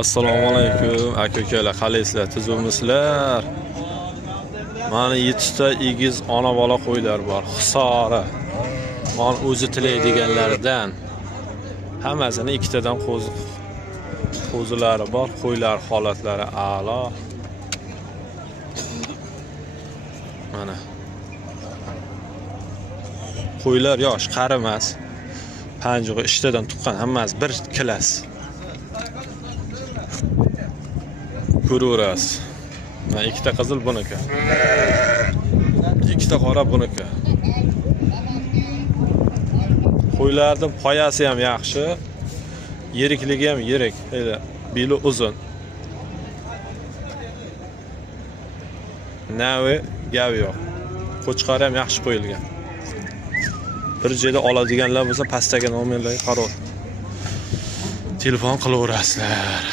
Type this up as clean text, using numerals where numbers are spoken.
Assalomu alaykum aka-ukalar, qalaysizlar, tuzukmisizlar? Mana 7 ta egiz ona bola qo'ylar bor. Hisori. Mana o'zi tilaydiganlardan. Hammasini ikkitadan qo'zilari bor, qo'ylar holatlari a'lo. Mana. Qo'ylar yosh, qari emas. Panjug'i ishtadan tuqqan, hammasi bir klass. Ko'raverasiz. Mana ikkita qizil buniki. Ikkita qora buniki. Qo'ylarning poyasi ham yaxshi. Yirikligi ham yirik, beli uzun. Navi gav yo'q. Qo'chqari ham yaxshi qo'yilgan. Bir joyda oladiganlar bo'lsa, pastdagi nomerlarga qaror. Telefon qilaverasizlar.